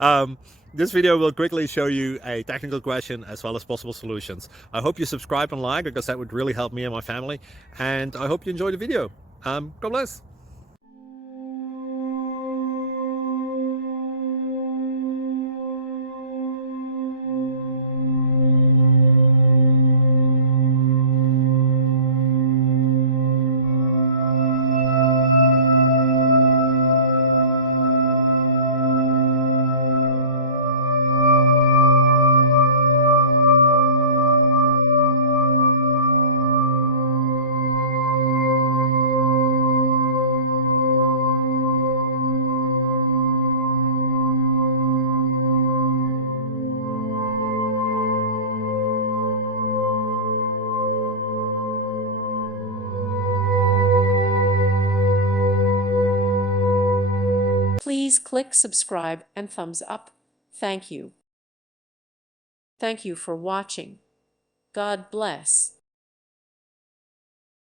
um, this video will quickly show you a technical question as well as possible solutions. I hope you subscribe and like, because that would really help me and my family. And I hope you enjoy the video. God bless. Please click subscribe and thumbs up. Thank you. Thank you for watching. God bless.